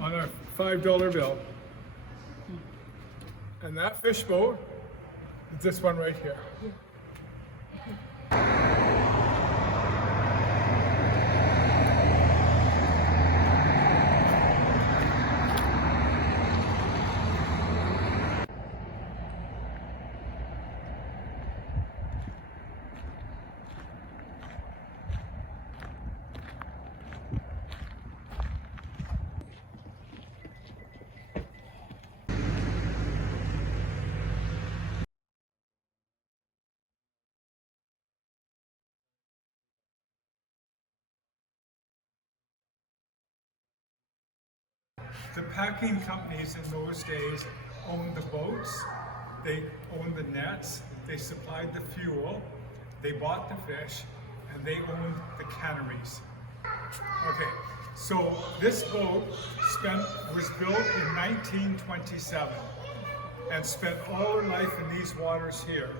on a $5 bill. And that fish boat is this one right here. The packing companies in those days owned the boats, they owned the nets, they supplied the fuel, they bought the fish, and they owned the canneries. Okay, so this boat was built in 1927 and spent all her life in these waters here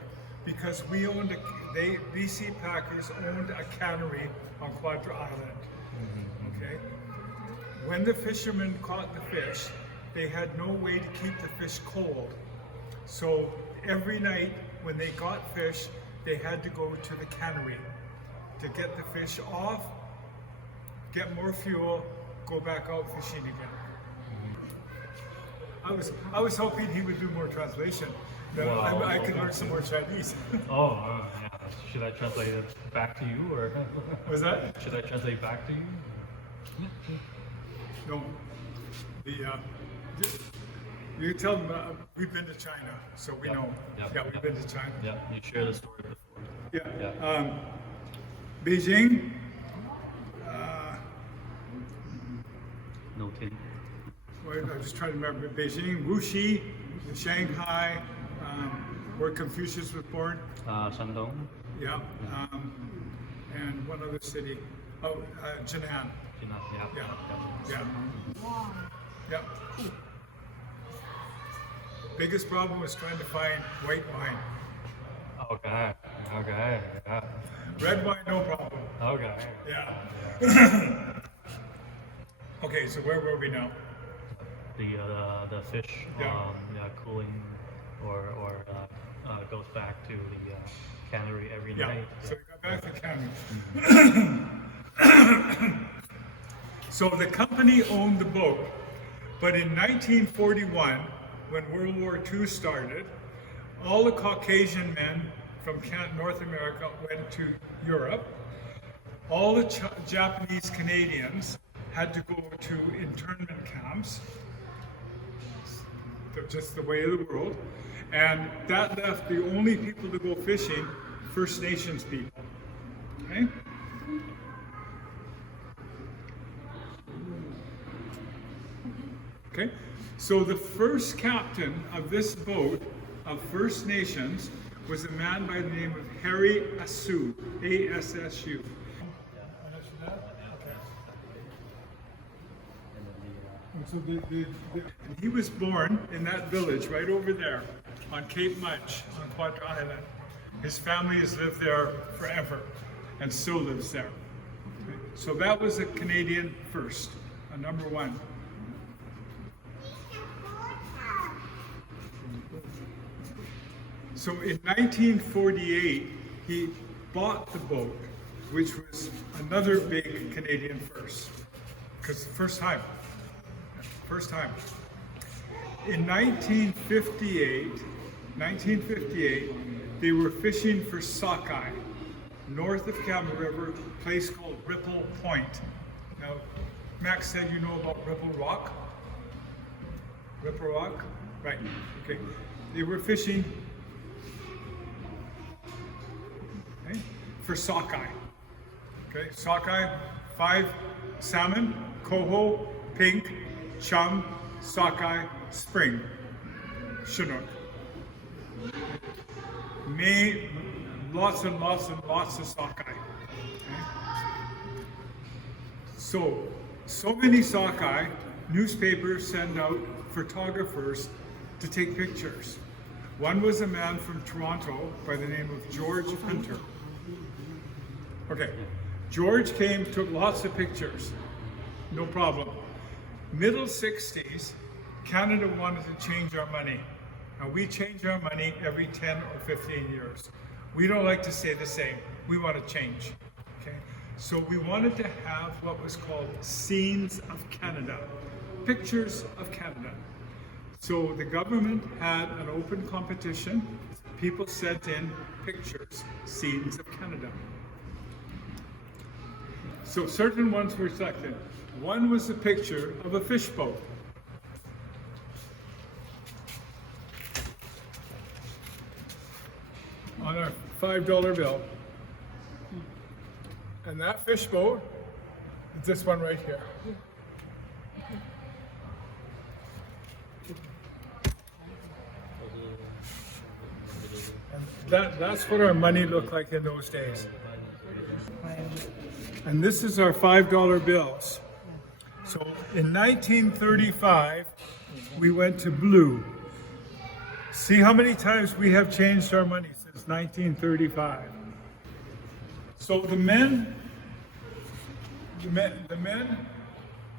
because BC Packers owned a cannery on Quadra Island. Okay. When the fishermen caught the fish, they had no way to keep the fish cold. So every night when they got fish, they had to go to the cannery to get the fish off, get more fuel, go back out fishing again. I was hoping he would do more translation. Wow. I could learn some more Chinese. Yeah. Should I translate it back to you, or Was that? should I translate back to you? No. You tell them we've been to China, so we know. Yeah, we've been to China. Yeah, you shared the story before. Yeah. Beijing. No kidding. I'm just trying to remember. Beijing, Wuxi, Shanghai, where Confucius was born. Shandong. Yeah. And one other city. Oh, Jinan. Yeah. Biggest problem was trying to find white wine. Okay. Yeah. Red wine, no problem. Okay. Yeah. Okay, so where were we now? The fish cooling or goes back to the cannery every night. So we got back to cannery. So the company owned the boat, but in 1941, when World War II started, all the Caucasian men from North America went to Europe. All the Japanese Canadians had to go to internment camps. They're just the way of the world. And that left the only people to go fishing, First Nations people. Okay? Okay, so the first captain of this boat of First Nations was a man by the name of Harry Assu, A-S-S-U. So and he was born in that village right over there on Cape Mudge on Quadra Island. His family has lived there forever and still lives there. Okay. So that was a Canadian first, a number one. So in 1948, he bought the boat, which was another big Canadian first, because first time. In 1958, they were fishing for sockeye, north of Camberry River, a place called Ripple Point. Now, Max said you know about Ripple Rock? Ripple Rock? Right, okay. They were fishing for sockeye. Okay, sockeye, 5 salmon, coho, pink, chum, sockeye, spring, chinook. Lots and lots and lots of sockeye. Okay? So many sockeye, newspapers send out photographers to take pictures. One was a man from Toronto by the name of George Hunter. Okay, George came, took lots of pictures, no problem. middle 60s, Canada wanted to change our money. Now we change our money every 10 or 15 years. We don't like to say the same. We want to change. Okay? So we wanted to have what was called Scenes of Canada, pictures of Canada. So the government had an open competition. People sent in pictures, scenes of Canada. So certain ones were selected. One was a picture of a fish boat. On a $5 bill. And that fish boat is this one right here. And that's what our money looked like in those days. And this is our $5 bills. So in 1935, we went to blue. See how many times we have changed our money since 1935. So the men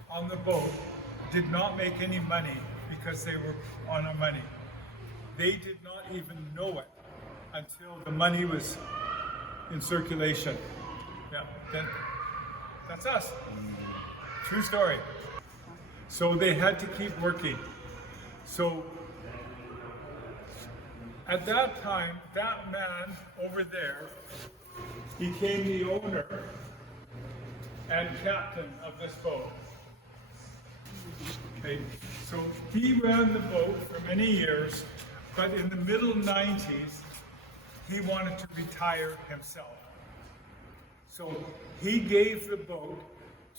on the boat did not make any money because they were on our money. They did not even know it until the money was in circulation. Yeah, then that's us. True story. So they had to keep working. So at that time, that man over there became the owner and captain of this boat. Okay, so he ran the boat for many years, but in the middle 90s, he wanted to retire himself. So he gave the boat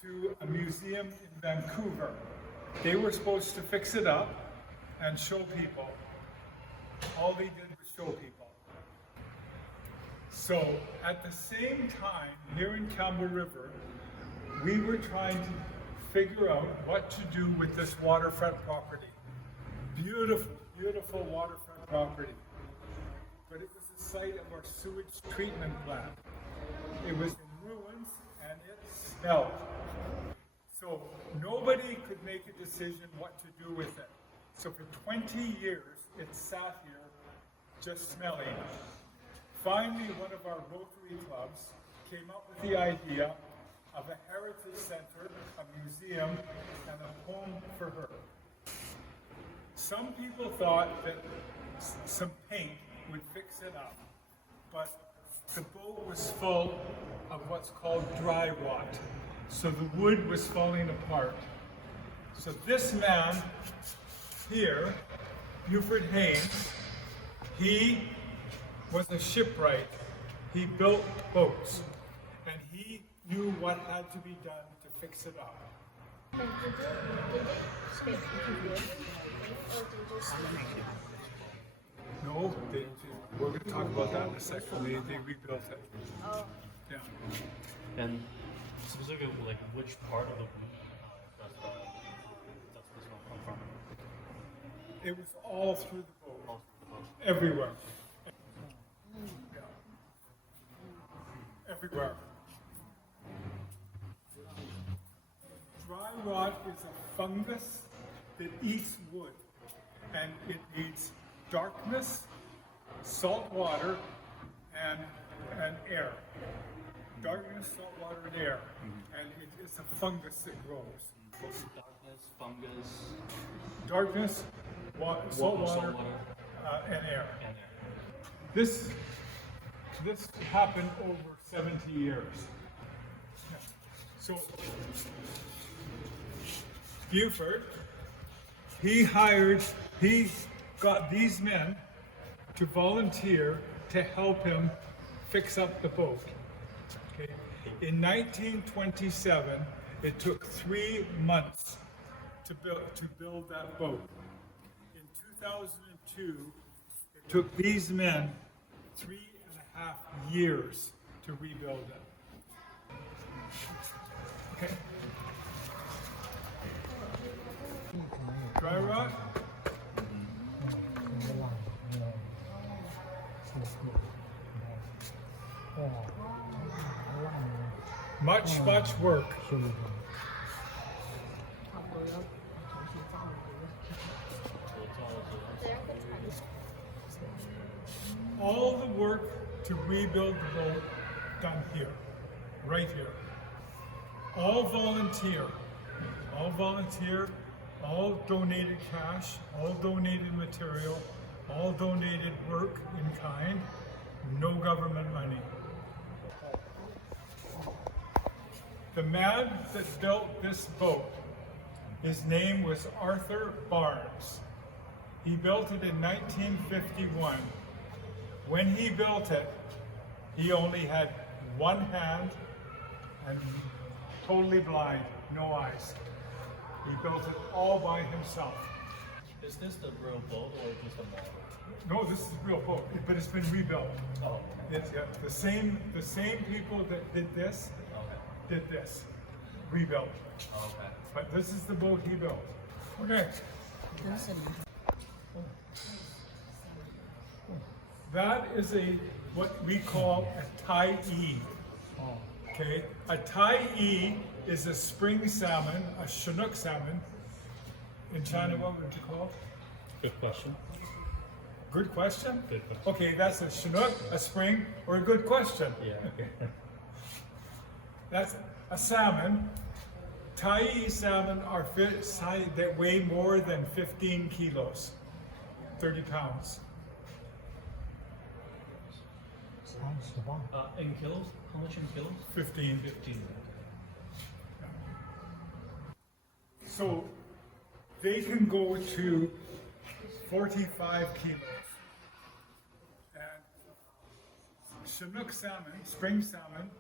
to a museum in Vancouver. They were supposed to fix it up and show people. All they did was show people. So at the same time, here in Camberry River, we were trying to figure out what to do with this waterfront property. Beautiful, beautiful waterfront property. But it was the site of our sewage treatment plant. It was in ruins and it smelled. So nobody could make a decision what to do with it. So for 20 years, it sat here just smelling. Finally, one of our Rotary clubs came up with the idea of a heritage center, a museum, and a home for her. Some people thought that some paint would fix it up, but the boat was full of what's called dry rot. So the wood was falling apart. So this man here, Buford Haynes, he was a shipwright. He built boats, and he knew what had to be done to fix it up. Did they or they just No, we're going to talk about that in a second. They rebuilt it. Oh. Yeah. And specifically, like which part of the room does this one come from? It was all through the boat. All through the boat. Everywhere. Yeah. Everywhere. Dry rot is a fungus that eats wood, and it needs darkness, salt water, and air. Darkness, salt water, and air. And it is a fungus that grows. Darkness, fungus, Darkness, salt water, and air. and air. This happened over 70 years. So Buford, he got these men to volunteer to help him fix up the boat. Okay. In 1927, it took 3 months to build that boat. In 2002, it took these men 3.5 years to rebuild it. Okay. Dry rot. Much work. all the work to rebuild the boat done here, right here. All volunteer, all donated cash, all donated material, all donated work in kind, no government money. The man that built this boat, his name was Arthur Barnes. He built it in 1951. When he built it, he only had one hand and totally blind, no eyes. He built it all by himself. Is this the real boat or just a model? No, this is a real boat, but it's been rebuilt. Oh, It's the same people that did this, rebuilt. okay. But this is the boat he built. Okay. That is what we call a Tai-E. Okay, a Tai-E is a spring salmon, a Chinook salmon. In China, what would you call it? Good question. Good question? Good question. Okay, that's a Chinook, a spring, or a good question. Yeah, okay. That's a salmon. Tai-E salmon are that weigh more than 15 kilos, 30 pounds. In kilos? How much in kilos? 15. 15. So they can go to 45 kilos. And Chinook salmon, spring salmon,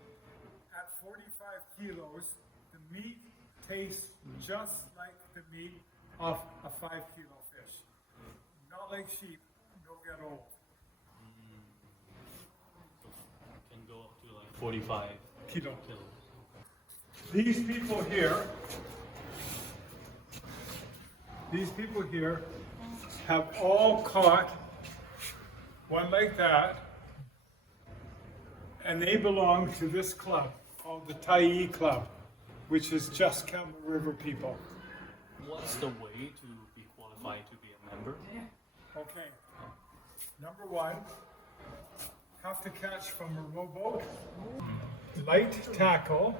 at 45 kilos, the meat tastes just like the meat of a 5 kilo fish. Not like sheep, no get old. Can go up to like 45 Kilo. kilos. These people here have all caught one like that, and they belong to this club called the Tai-E Club, which is just Camberry River people. What's the way to be qualified to be a member? Okay. Number one, have to catch from a rowboat, light tackle,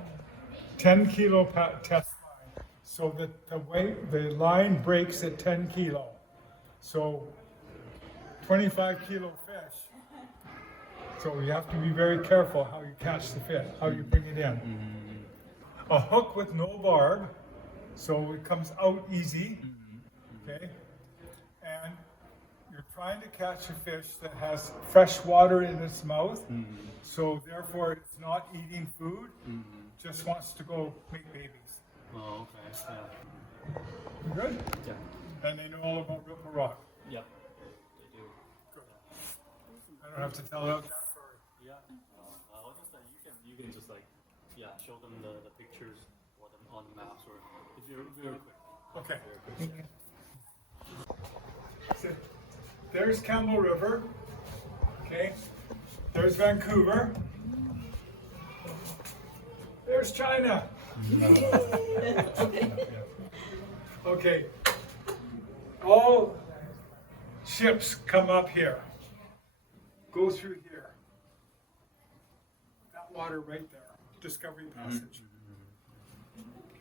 10 kilo test line, so that the line breaks at 10 kilo. So 25 kilo fish. So you have to be very careful how you catch the fish, how you bring it in. A hook with no barb, so it comes out easy. Okay, and you're trying to catch a fish that has fresh water in its mouth, so therefore it's not eating food, just wants to go make babies. Oh, okay. Yeah. You good? Yeah. And they know all about Ripple Rock. Yep. They do. Good. I don't have to tell out that story. Yeah. Just like you can just like show them the pictures or them on the maps or if you're very quick. Okay. So, there's Campbell River. Okay. There's Vancouver. There's China. Okay. All ships come up here. Go through here. That water right there. Discovery Passage.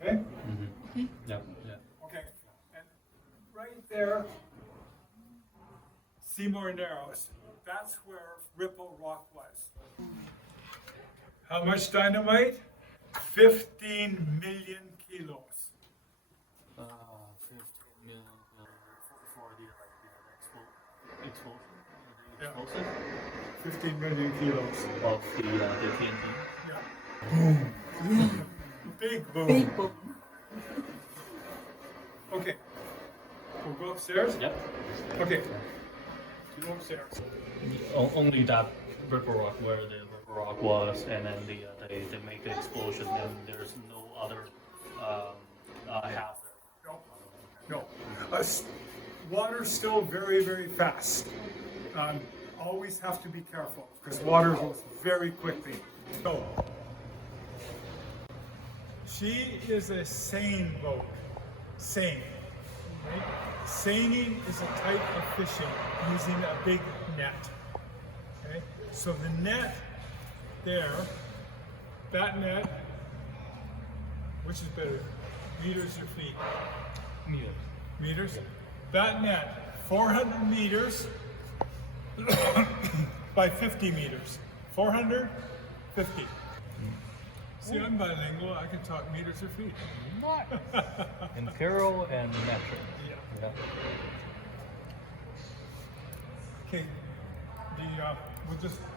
Okay? Yeah. Yeah. Okay. And right there, Seymour Narrows. That's where Ripple Rock was. How much dynamite? 15 million kilos. 15 million for the explosion. Yeah. Explosive 15 million kilos. of the TNT. Yeah. Boom. Big boom. Big boom. Okay. We'll go upstairs? Yep. Okay. You go upstairs. Only that Ripple Rock where the Ripple Rock was, and then they make the explosion, and there's no other house there. No. Water's still very, very fast. Always have to be careful because water goes very quickly. So, she is a seine boat. Seine. Right? Seining is a type of fishing using a big net. Okay, so the net there, that net, which is better, meters or feet? Meters. That net, 400 meters by 50 meters. 450. See, I'm bilingual. I can talk meters or feet. Imperial and metric. Yeah. Okay.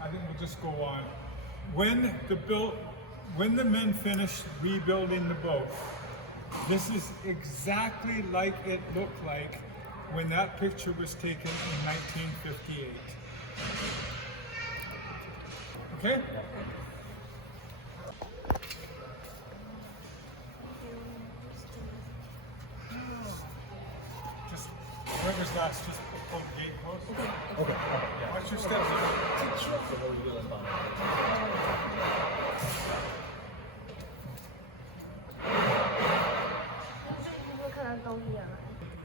I think we'll just go on. When the men finished rebuilding the boat, this is exactly like it looked like when that picture was taken in 1958. Okay? Just whoever's last, just pull the gate close. Okay. Yeah. Watch your steps.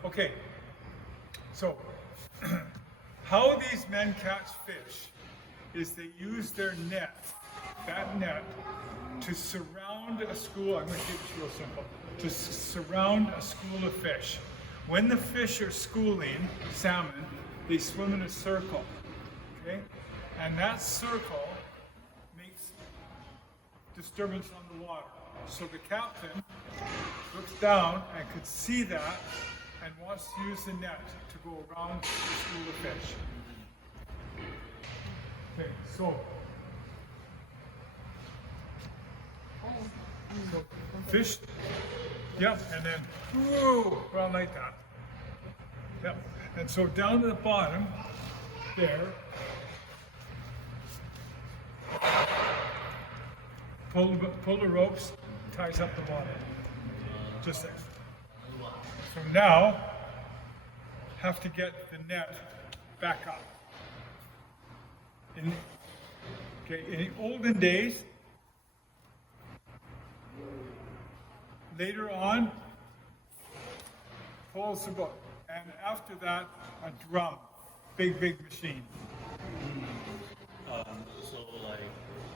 Okay, so how these men catch fish is they use their net, that net, to surround a school. I'm going to keep it real simple. To surround a school of fish. When the fish are schooling, salmon, they swim in a circle. Okay, and that circle makes disturbance on the water. So the captain looks down and could see that and wants to use the net to go around the school of fish. Okay, so fish, yep, and then whoa, around like that. Yep, and so down to the bottom there, pull the ropes, ties up the bottom. Just there. So now, have to get the net back up. In the olden days, later on, pulls the boat, and after that, a drum, big machine. So like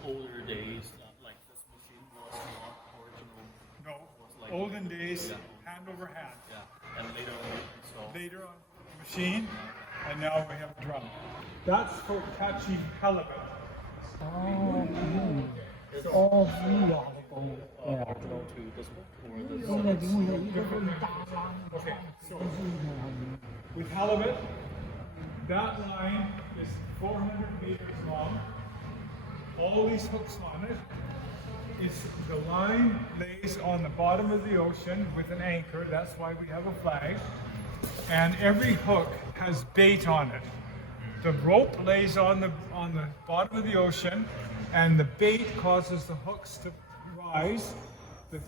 older days, like this machine was not original. No, Was like olden days, yeah. hand over hand. Yeah, and later on, so Later on, machine, and now we have a drum. That's for catching halibut. original to this one or this. Okay, so with halibut, that line is 400 meters long. All these hooks on it. The line lays on the bottom of the ocean with an anchor. That's why we have a flag. And every hook has bait on it. The rope lays on the bottom of the ocean, and the bait causes the hooks to rise. The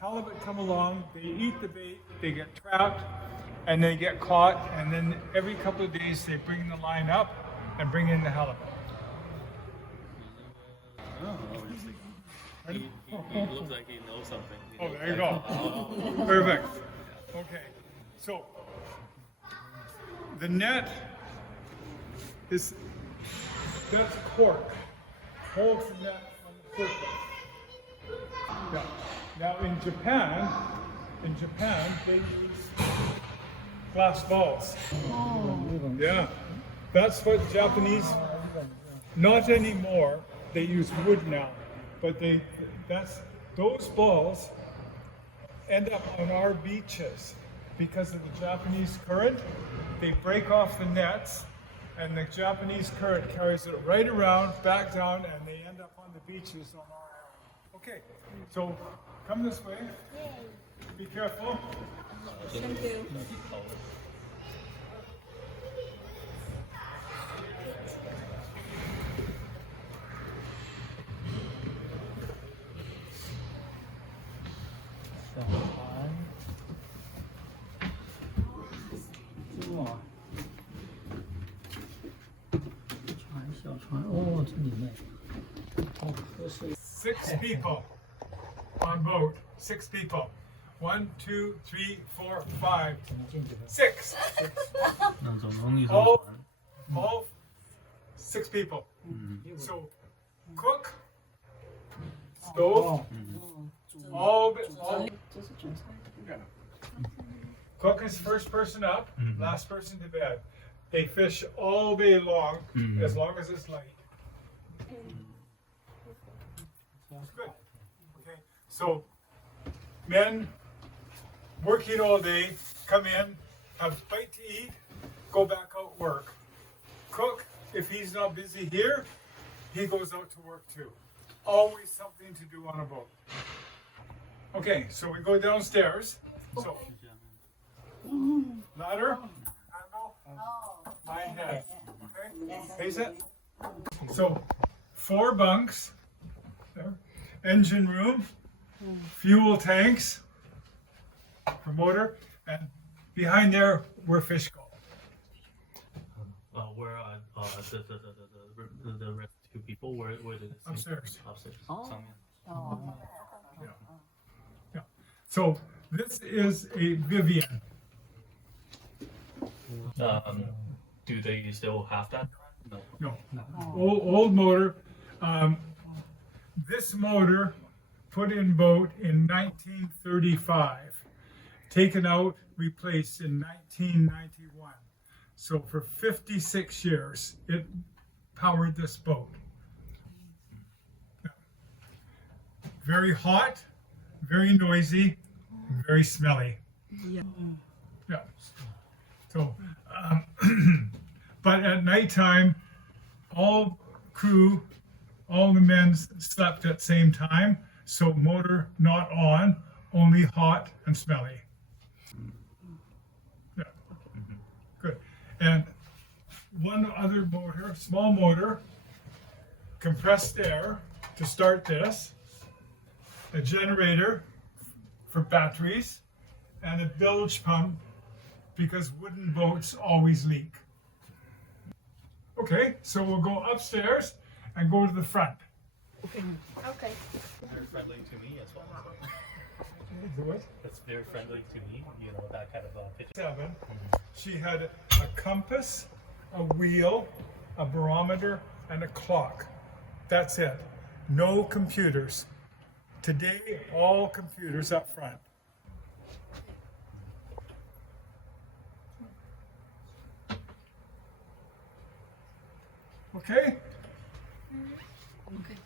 halibut come along, they eat the bait, they get trapped, and they get caught, and then every couple of days they bring the line up and bring in the halibut. He looks like he knows something. Oh, there you go. Perfect. Okay, so the net that's cork. Holds the net on the surface. Yeah. Now in Japan, they use glass balls. Yeah, that's what the Japanese. Not anymore. They use wood now, but those balls end up on our beaches because of the Japanese current. They break off the nets, and the Japanese current carries it right around, back down, and they end up on the beaches on our island. Okay, so come this way. Be careful. Thank you. 小船，哇，小船，哦，这里面，哦，这是 6 people on boat. 6 people. 1, 2, 3, 4, 5, 6. 那总共一艘 All, 船， all 6 people. So cook, stove, all yeah. Cook is first person up, last person to bed. They fish all day long, as long as it's light. Good. Okay. So men working all day, come in, have a bite to eat, go back out work. Cook, if he's not busy here, he goes out to work too. Always something to do on a boat. Okay, so we go downstairs. So ladder, handle, my head. Okay, face it. So 4 bunks, there. Engine room, fuel tanks for motor, and behind there where fish go. Where are the rest 2 people? Where did it say? Upstairs. Upstairs. Yeah. So this is a Vivian. Do they still have that? No. No, old motor. This motor put in boat in 1935, taken out, replaced in 1991. So for 56 years, it powered this boat. Yeah. Very hot, very noisy, very smelly. Yeah. So, but at nighttime, all crew, all the men slept at the same time. So motor not on, only hot and smelly. Yeah. Good. And one other motor, small motor, compressed air to start this, a generator for batteries, and a bilge pump because wooden boats always leak. Okay, so we'll go upstairs and go to the front. Okay. Very friendly to me as well. The what? It's very friendly to me, that kind of picture. 7. She had a compass, a wheel, a barometer, and a clock. That's it. No computers. Today, all computers up front. Okay? Okay.